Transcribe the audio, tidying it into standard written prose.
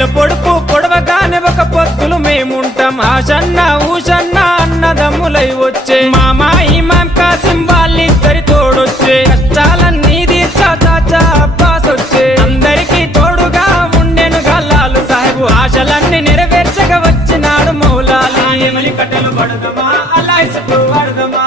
నెల పొడుపు పొడవగానే ఒక పొత్తులు మేముంటాం ఆషన్న ఊషన్న అన్నదమ్ములై వచ్చే మామా ఇమాం కాసిం వాళ్ళిద్దరి తోడొచ్చే కష్టాలన్నీ తీర్చా చాచా అబ్బాస్ వచ్చే అందరికీ తోడుగా ఉండెను గల్లాలు సాహెబు ఆశలన్నీ నెరవేర్చగా వచ్చినాడు మౌలాలి ఎమలి కట్టెలు పడదమా అలా ఇసుకు పడదమా